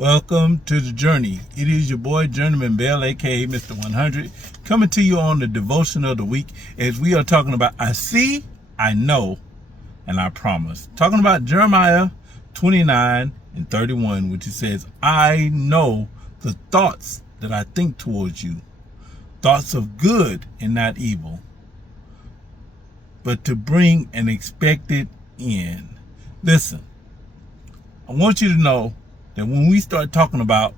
Welcome to the journey. It is your boy Journeyman Bell, aka Mr. 100, coming to you on the devotion of the week as we are talking about I see, I know, and I promise. Talking about Jeremiah 29:31, which it says, I know the thoughts that I think towards you, thoughts of good and not evil, but to bring an expected end. Listen, I want you to know that when we start talking about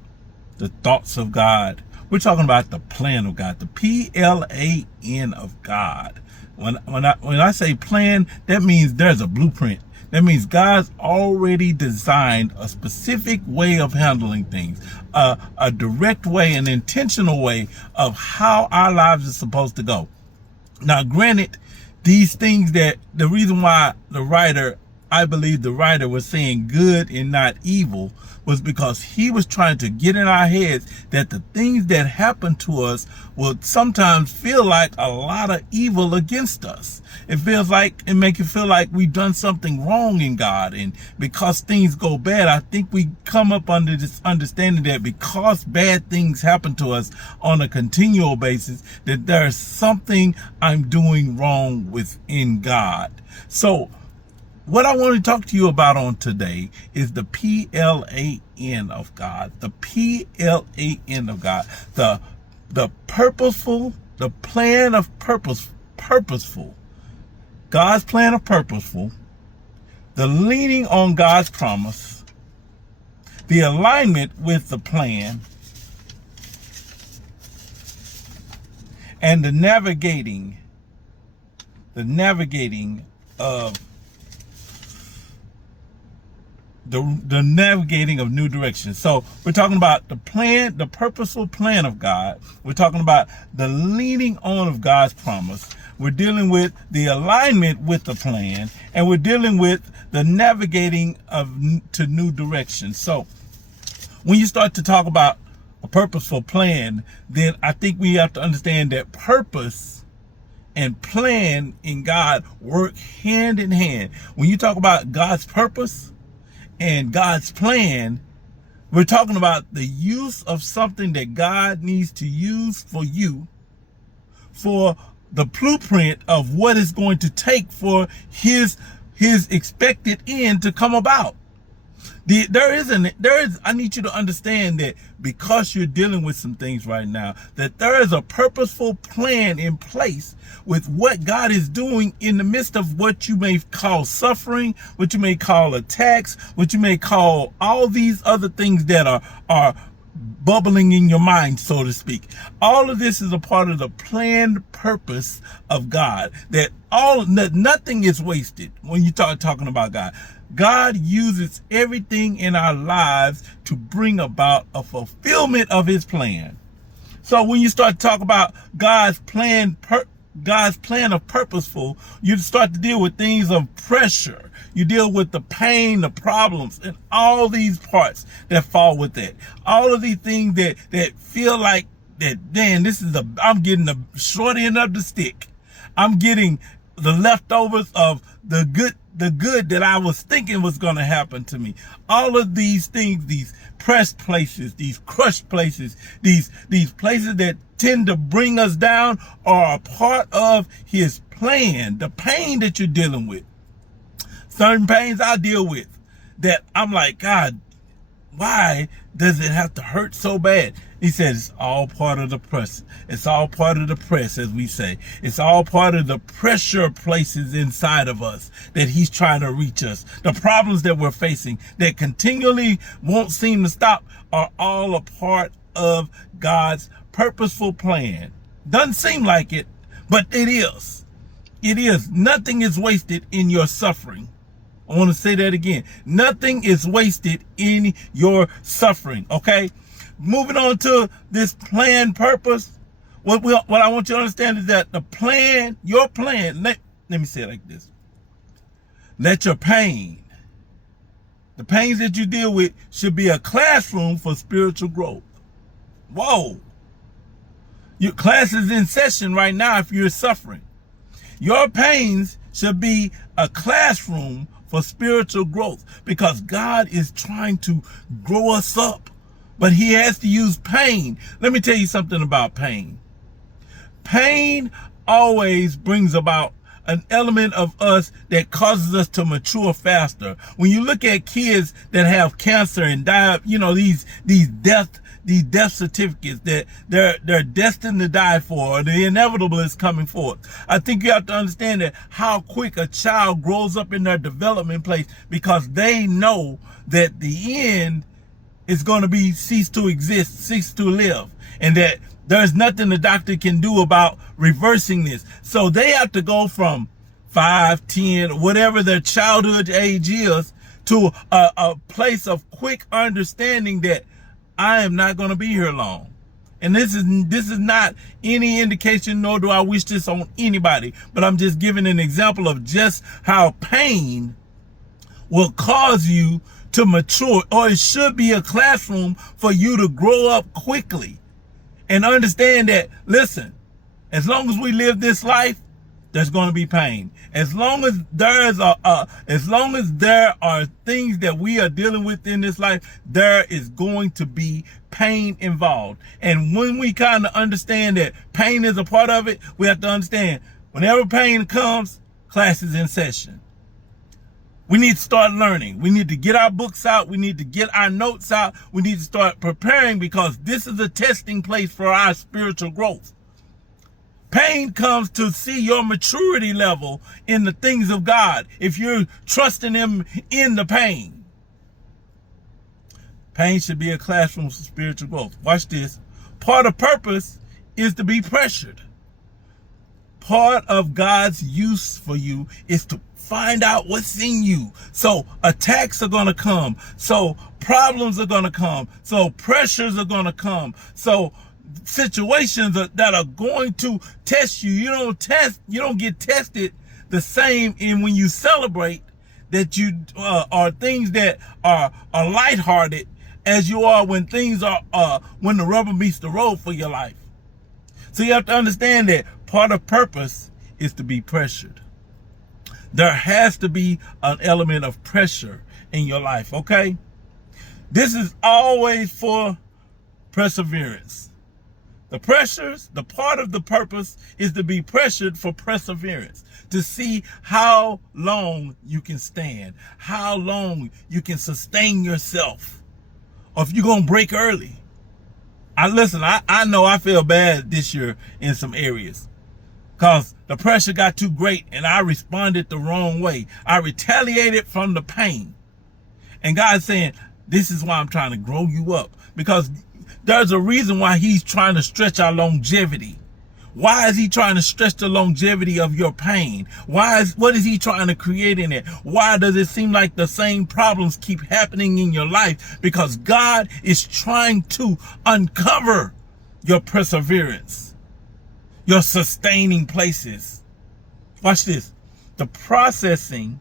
the thoughts of God, we're talking about the plan of God, the P.L.A.N. of God. When I say plan, that means there's a blueprint. That means God's already designed a specific way of handling things, a direct way, an intentional way of how our lives are supposed to go. Now, granted, these things that the reason why I believe the writer was saying good and not evil was because he was trying to get in our heads that the things that happen to us will sometimes feel like a lot of evil against us. It feels like, it makes it feel like we've done something wrong in God. And because things go bad, I think we come up under this understanding that because bad things happen to us on a continual basis, that there's something I'm doing wrong within God. So what I want to talk to you about on today is the P.L.A.N. of God. The P.L.A.N. of God. The purposeful, the plan of purposeful. God's plan of purposeful. The leaning on God's promise. The alignment with the plan. And the navigating of the navigating of new directions. So we're talking about the plan, the purposeful plan of God. We're talking about the leaning on of God's promise. We're dealing with the alignment with the plan, and we're dealing with the navigating to new directions. So when you start to talk about a purposeful plan, then I think we have to understand that purpose and plan in God work hand in hand. When you talk about God's purpose and God's plan, we're talking about the use of something that God needs to use for you, for the blueprint of what is going to take for his expected end to come about. I need you to understand that because you're dealing with some things right now, that there is a purposeful plan in place with what God is doing in the midst of what you may call suffering, what you may call attacks, what you may call all these other things that are bubbling in your mind, so to speak. All of this is a part of the planned purpose of God, that nothing is wasted when you start talking about God. God uses everything in our lives to bring about a fulfillment of his plan. So when you start to talk about God's plan of purposeful, you start to deal with things of pressure. You deal with the pain, the problems, and all these parts that fall with that. All of these things that feel like that, man, I'm getting the short end of the stick. I'm getting the leftovers of the good that I was thinking was going to happen to me. All of these things, these pressed places, these crushed places, these places that tend to bring us down are a part of his plan. The pain that you're dealing with. Certain pains I deal with that I'm like, God, why does it have to hurt so bad? He says it's all part of the press. It's all part of the press, as we say. It's all part of the pressure places inside of us that he's trying to reach us. The problems that we're facing that continually won't seem to stop are all a part of God's purposeful plan. Doesn't seem like it, but it is. It is. Nothing is wasted in your suffering. I want to say that again. Nothing is wasted in your suffering, okay? Moving on to this planned purpose, what I want you to understand is that the plan, your plan, let me say it like this. Let your pain, the pains that you deal with, should be a classroom for spiritual growth. Whoa. Your class is in session right now if you're suffering. Your pains should be a classroom for spiritual growth, because God is trying to grow us up. but he has to use pain. Let me tell you something about pain. Pain always brings about an element of us that causes us to mature faster. When you look at kids that have cancer and die, these death certificates that they're destined to die for, or the inevitable is coming forth. I think you have to understand that how quick a child grows up in their development place, because they know that the end is going to be cease to exist, cease to live, and that there's nothing the doctor can do about reversing this. So they have to go from 5, 10, whatever their childhood age is, to a place of quick understanding that I am not going to be here long. And this is not any indication, nor do I wish this on anybody, but I'm just giving an example of just how pain will cause you to mature, or it should be a classroom for you to grow up quickly and understand that, listen, as long as we live this life, there's going to be pain. As long as there are things that we are dealing with in this life, there is going to be pain involved. And when we kind of understand that pain is a part of it, we have to understand whenever pain comes, class is in session. We need to start learning. We need to get our books out. We need to get our notes out. We need to start preparing, because this is a testing place for our spiritual growth. Pain comes to see your maturity level in the things of God, if you're trusting Him in the pain. Pain should be a classroom for spiritual growth. Watch this. Part of purpose is to be pressured. Part of God's use for you is to find out what's in you. So attacks are going to come. So problems are going to come. So pressures are going to come. So situations that are going to test you. You don't get tested the same in when you celebrate, that you are things that are lighthearted, as you are when things are when the rubber meets the road for your life. So you have to understand that part of purpose is to be pressured. There has to be an element of pressure in your life, okay? This is always for perseverance. The part of the purpose is to be pressured for perseverance, to see how long you can stand, how long you can sustain yourself, or if you're going to break early. I know I feel bad this year in some areas, because the pressure got too great and I responded the wrong way. I retaliated from the pain. And God's saying, this is why I'm trying to grow you up, because there's a reason why He's trying to stretch our longevity. Why is He trying to stretch the longevity of your pain? What is He trying to create in it? Why does it seem like the same problems keep happening in your life? Because God is trying to uncover your perseverance, your sustaining places. Watch this. The processing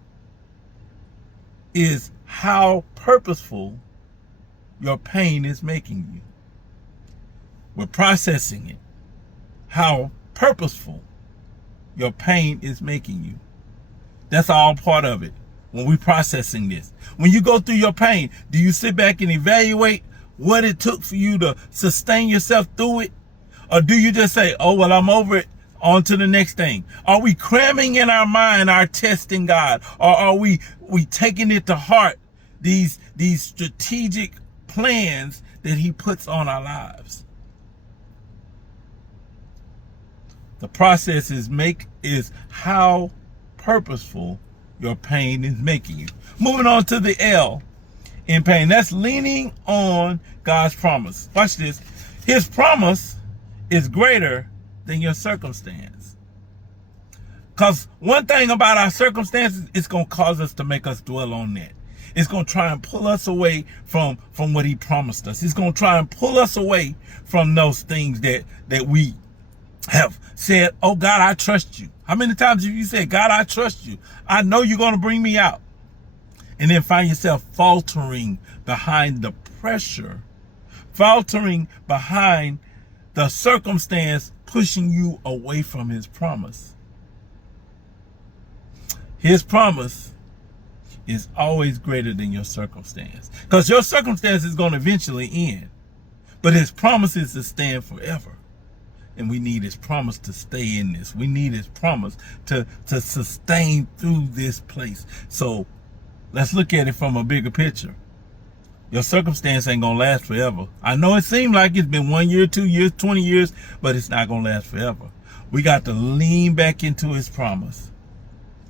is how purposeful your pain is making you. We're processing it. How purposeful your pain is making you. That's all part of it. When we're processing this, when you go through your pain, do you sit back and evaluate what it took for you to sustain yourself through it? Or do you just say, oh, well, I'm over it, on to the next thing? Are we cramming in our mind our testing God? Or are we taking it to heart, these strategic plans that He puts on our lives? The process is how purposeful your pain is making you. Moving on to the L in pain. That's leaning on God's promise. Watch this. His promise is greater than your circumstance. Because one thing about our circumstances, it's going to cause us to make us dwell on that. It's going to try and pull us away from what He promised us. It's going to try and pull us away from those things that we have said, oh God, I trust you. How many times have you said, God, I trust you. I know you're going to bring me out. And then find yourself faltering behind the pressure, faltering behind the circumstance, pushing you away from His promise. His promise is always greater than your circumstance, because your circumstance is going to eventually end. But his promise is to stand forever. And we need his promise to stay in this. We need his promise to sustain through this place. So let's look at it from a bigger picture. Your circumstance ain't going to last forever. I know it seemed like it's been 1 year, 2 years, 20 years, but it's not going to last forever. We got to lean back into his promise.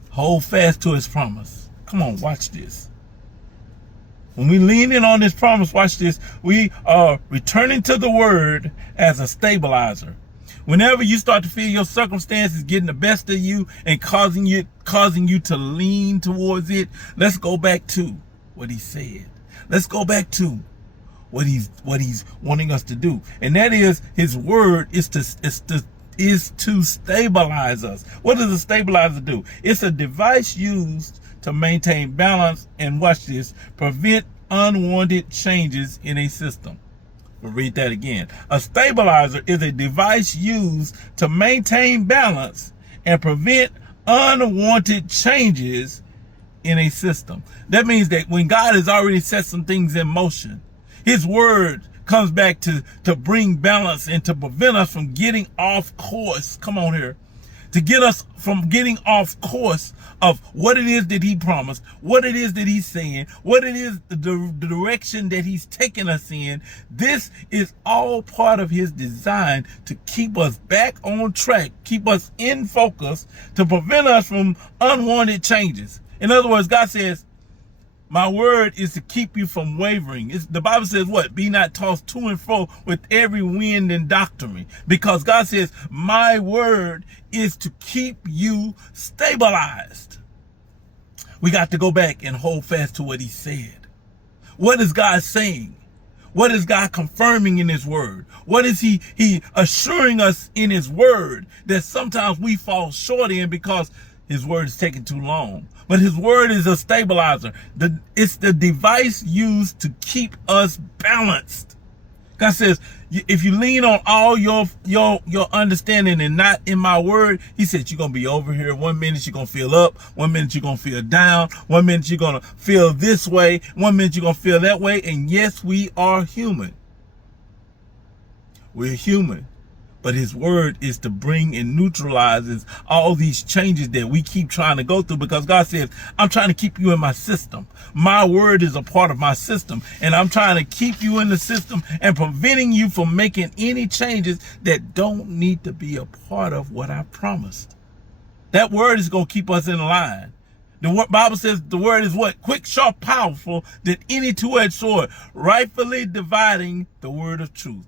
Hold fast to his promise. Come on, watch this. When we lean in on this promise, watch this, we are returning to the word as a stabilizer. Whenever you start to feel your circumstances getting the best of you and causing you to lean towards it, let's go back to what he said. Let's go back to what he's wanting us to do. And that is, his word is to stabilize us. What does a stabilizer do? It's a device used to maintain balance and, watch this, prevent unwanted changes in a system. We'll read that again. A stabilizer is a device used to maintain balance and prevent unwanted changes in a system. That means that when God has already set some things in motion, his word comes back to bring balance and to prevent us from getting off course. Come on here. To get us from getting off course of what it is that he promised, what it is that he's saying, what it is, the direction that he's taking us in. This is all part of his design to keep us back on track, keep us in focus, to prevent us from unwanted changes. In other words, God says, my word is to keep you from wavering. The Bible says what? Be not tossed to and fro with every wind and doctrine. Because God says, my word is to keep you stabilized. We got to go back and hold fast to what he said. What is God saying? What is God confirming in his word? What is he assuring us in his word that sometimes we fall short in because his word is taking too long? But his word is a stabilizer. It's the device used to keep us balanced. God says, if you lean on all your understanding and not in my word, he said, you're going to be over here. 1 minute you're going to feel up. 1 minute you're going to feel down. 1 minute you're going to feel this way. 1 minute you're going to feel that way. And yes, we are human. We're human. But his word is to bring and neutralizes all these changes that we keep trying to go through, because God says, I'm trying to keep you in my system. My word is a part of my system, and I'm trying to keep you in the system and preventing you from making any changes that don't need to be a part of what I promised. That word is going to keep us in line. The Bible says the word is what? Quick, sharp, powerful than any two-edged sword, rightfully dividing the word of truth.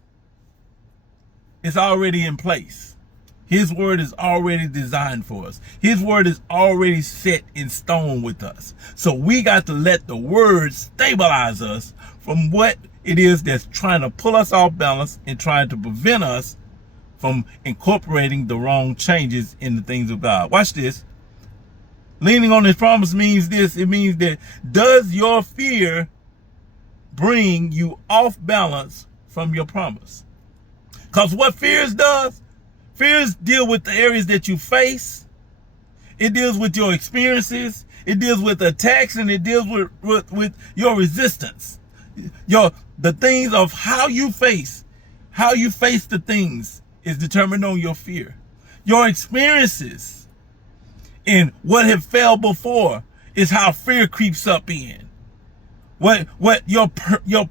It's already in place. His word is already designed for us. His word is already set in stone with us. So we got to let the word stabilize us from what it is that's trying to pull us off balance and trying to prevent us from incorporating the wrong changes in the things of God. Watch this. Leaning on his promise means this. It means that, does your fear bring you off balance from your promise? Because what fears does, fears deal with the areas that you face. It deals with your experiences. It deals with attacks, and it deals with your resistance. The things of how you face the things is determined on your fear. Your experiences and what have failed before is how fear creeps up in. What your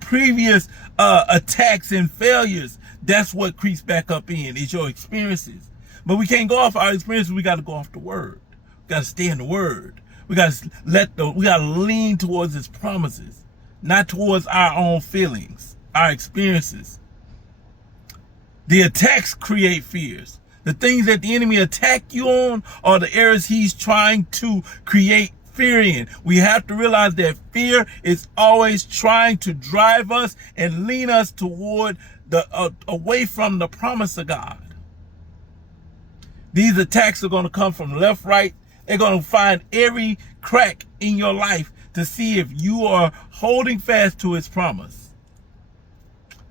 previous attacks and failures, that's what creeps back up in, is your experiences. But we can't go off our experiences. We got to go off the word. We got to stay in the word. We got to lean towards his promises, not towards our own feelings, our experiences. The attacks create fears. The things that the enemy attack you on are the areas he's trying to create fear in. We have to realize that fear is always trying to drive us and lean us toward away from the promise of God. These attacks are going to come from left, right. They're going to find every crack in your life to see if you are holding fast to his promise.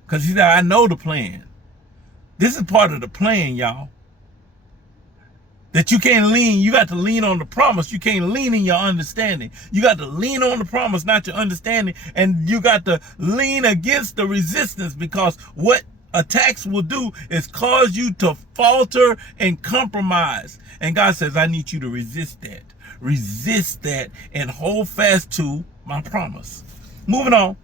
Because he said, I know the plan. This is part of the plan, y'all. That you can't lean. You got to lean on the promise. You can't lean in your understanding. You got to lean on the promise, not your understanding. And you got to lean against the resistance, because what attacks will do is cause you to falter and compromise. And God says, I need you to resist that. Resist that and hold fast to my promise. Moving on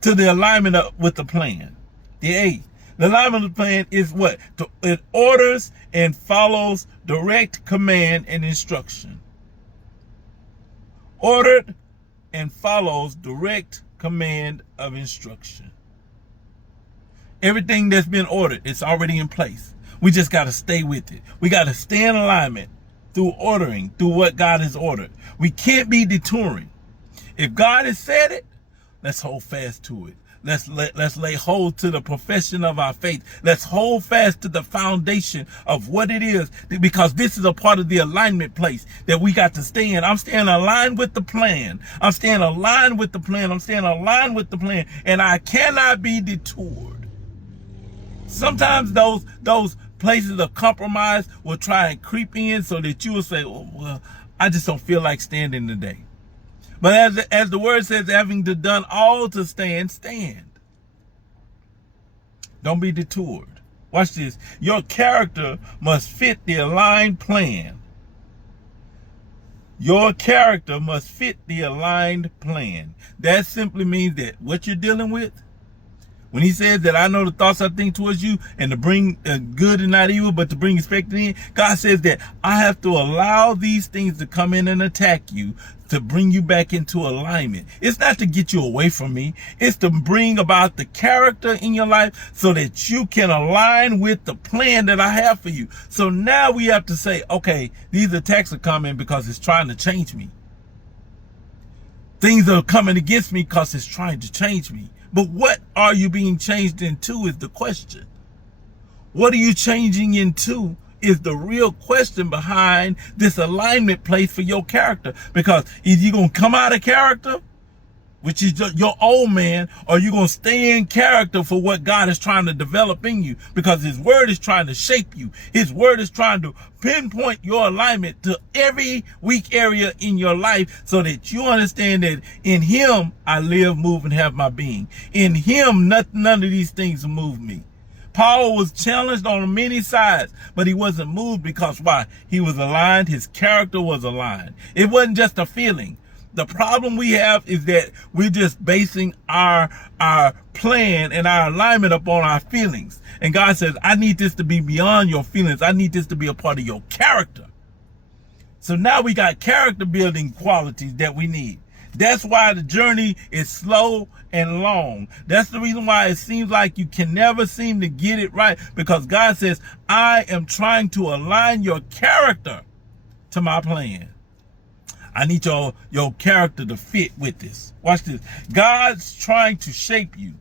to the alignment with the plan. The A. The alignment of the plan is what? It orders and follows direct command and instruction. Ordered and follows direct command of instruction. Everything that's been ordered, it's already in place. We just got to stay with it. We got to stay in alignment through ordering, through what God has ordered. We can't be detouring. If God has said it, let's hold fast to it. Let's lay hold to the profession of our faith. Let's hold fast to the foundation of what it is, because this is a part of the alignment place that we got to stay in. I'm staying aligned with the plan. I'm staying aligned with the plan. I'm staying aligned with the plan, and I cannot be detoured. Sometimes those places of compromise will try and creep in so that you will say, oh, well, I just don't feel like standing today. But as the word says, having done all to stand, stand. Don't be detoured. Watch this. Your character must fit the aligned plan. Your character must fit the aligned plan. That simply means that what you're dealing with, when he says that I know the thoughts I think towards you, and to bring good and not evil, but to bring expected in, God says that I have to allow these things to come in and attack you to bring you back into alignment. It's not to get you away from me. It's to bring about the character in your life so that you can align with the plan that I have for you. So now we have to say, okay, these attacks are coming because it's trying to change me. Things are coming against me because it's trying to change me. But what are you being changed into is the question. What are you changing into is the real question behind this alignment place for your character. Because either you're going to come out of character, which is your old man, or you're going to stay in character for what God is trying to develop in you, because his word is trying to shape you. His word is trying to pinpoint your alignment to every weak area in your life so that you understand that in him I live, move, and have my being. In him, none of these things move me. Paul was challenged on many sides, but he wasn't moved because why? He was aligned. His character was aligned. It wasn't just a feeling. The problem we have is that we're just basing our plan and our alignment upon our feelings. And God says, I need this to be beyond your feelings. I need this to be a part of your character. So now we got character building qualities that we need. That's why the journey is slow and long. That's the reason why it seems like you can never seem to get it right, because God says, I am trying to align your character to my plan. I need your character to fit with this. Watch this. God's trying to shape you.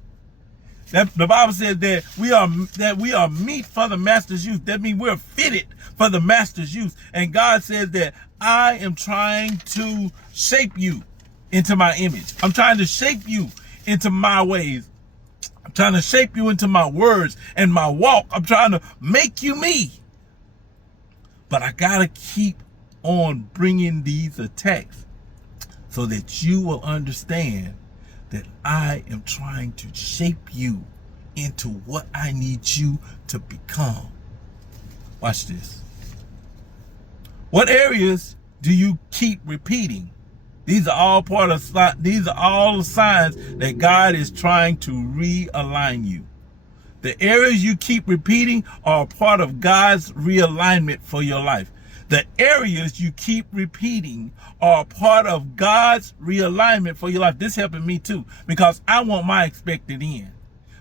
The Bible says that we are meet for the master's use. That means we're fitted for the master's use. And God says that I am trying to shape you into my image. I'm trying to shape you into my ways. I'm trying to shape you into my words and my walk. I'm trying to make you me. But I gotta keep on bringing these attacks so that you will understand that I am trying to shape you into what I need you to become. Watch this. What areas do you keep repeating? These are all the signs that God is trying to realign you. The areas you keep repeating are a part of God's realignment for your life. The areas you keep repeating are a part of God's realignment for your life. This helping me too, because I want my expected end.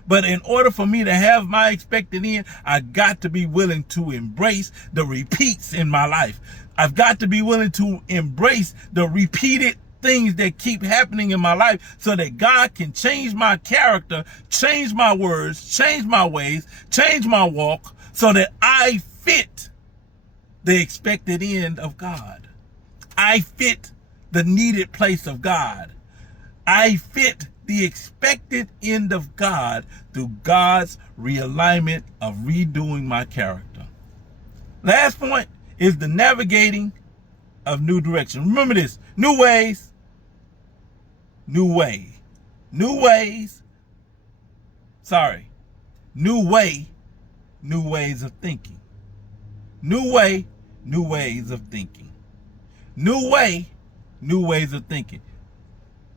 But in order for me to have my expected end, I got to be willing to embrace the repeats in my life. I've got to be willing to embrace the repeated things that keep happening in my life so that God can change my character, change my words, change my ways, change my walk so that I fit the expected end of God. I fit the needed place of God. I fit the expected end of God through God's realignment of redoing my character. Last point is the navigating of new direction. Remember this: new ways, new way, new ways. Sorry, new way, new ways of thinking. New way, new ways of thinking. New way, new ways of thinking.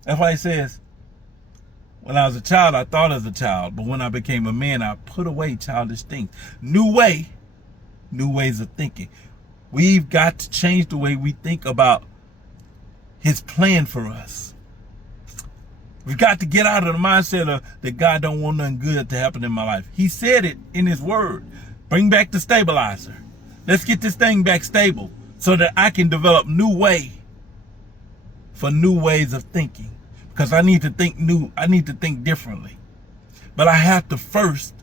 That's why he says, when I was a child, I thought as a child, but when I became a man, I put away childish things. New way, new ways of thinking. We've got to change the way we think about his plan for us. We've got to get out of the mindset of that God don't want nothing good to happen in my life. He said it in his word. Bring back the stabilizer. Let's get this thing back stable so that I can develop new way for new ways of thinking. Because I need to think new. I need to think differently. But I have to first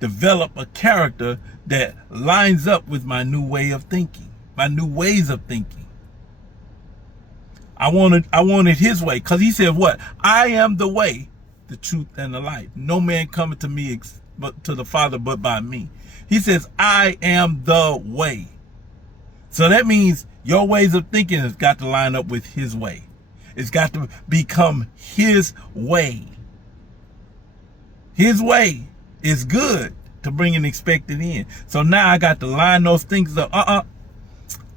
develop a character that lines up with my new way of thinking, my new ways of thinking. I wanted his way, because he said what? I am the way, the truth, and the life. No man cometh to me but to the Father but by me. He says, I am the way. So that means your ways of thinking has got to line up with his way. It's got to become his way. His way is good to bring an expected end. So now I got to line those things up.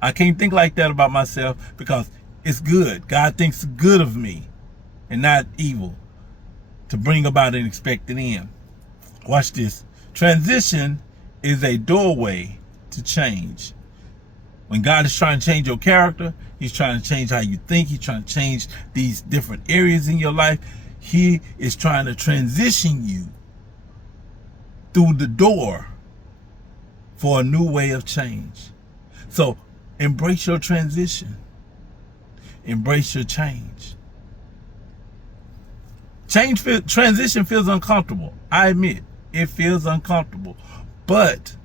I can't think like that about myself, because it's good. God thinks good of me and not evil, to bring about an expected end. Watch this. Transition is a doorway to change. When God is trying to change your character, he's trying to change how you think. He's trying to change these different areas in your life. He is trying to transition you through the door for a new way of change. So embrace your transition. Embrace your change. Transition feels uncomfortable. I admit, it feels uncomfortable. But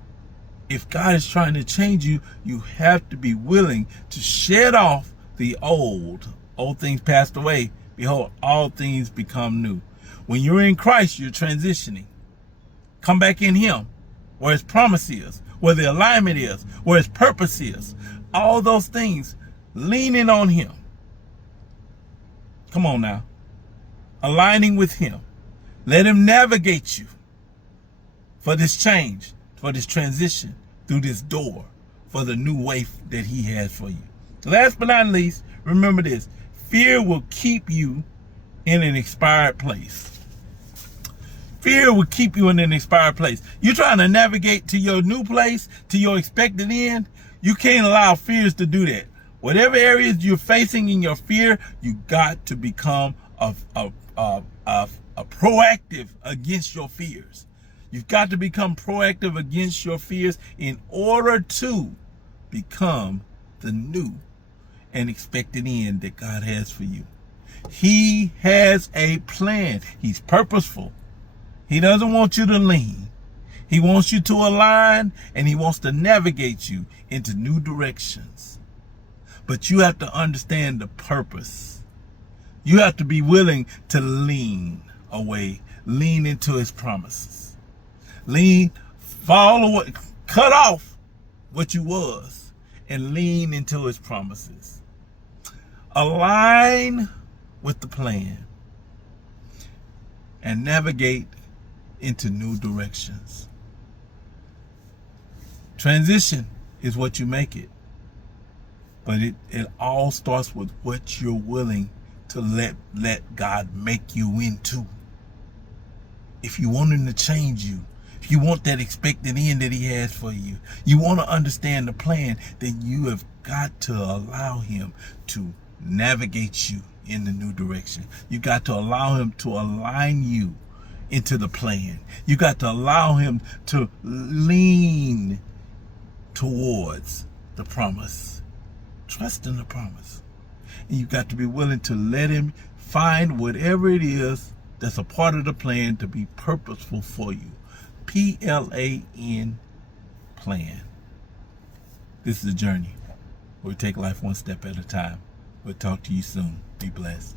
if God is trying to change you, you have to be willing to shed off the old. Old things passed away. Behold, all things become new. When you're in Christ, you're transitioning. Come back in him, where his promise is, where the alignment is, where his purpose is. All those things, leaning on him. Come on now. Aligning with him. Let him navigate you for this change, for this transition, through this door, for the new way that he has for you. Last but not least, remember this: fear will keep you in an expired place. Fear will keep you in an expired place. You're trying to navigate to your new place, to your expected end. You can't allow fears to do that. Whatever areas you're facing in your fear, you got to become a proactive against your fears. You've got to become proactive against your fears in order to become the new and expected end that God has for you. He has a plan. He's purposeful. He doesn't want you to lean. He wants you to align, and he wants to navigate you into new directions. But you have to understand the purpose. You have to be willing to lean away, lean into his promises. Lean, fall away, cut off what you was, and lean into his promises. Align with the plan and navigate into new directions. Transition is what you make it. But it all starts with what you're willing to let God make you into. If you want him to change you, if you want that expected end that he has for you, you want to understand the plan, then you have got to allow him to navigate you in the new direction. You got to allow him to align you into the plan. You got to allow him to lean towards the promise. Trust in the promise. And you got to be willing to let him find whatever it is that's a part of the plan to be purposeful for you. P.L.A.N. plan. This is a journey where we take life one step at a time. We'll talk to you soon. Be blessed.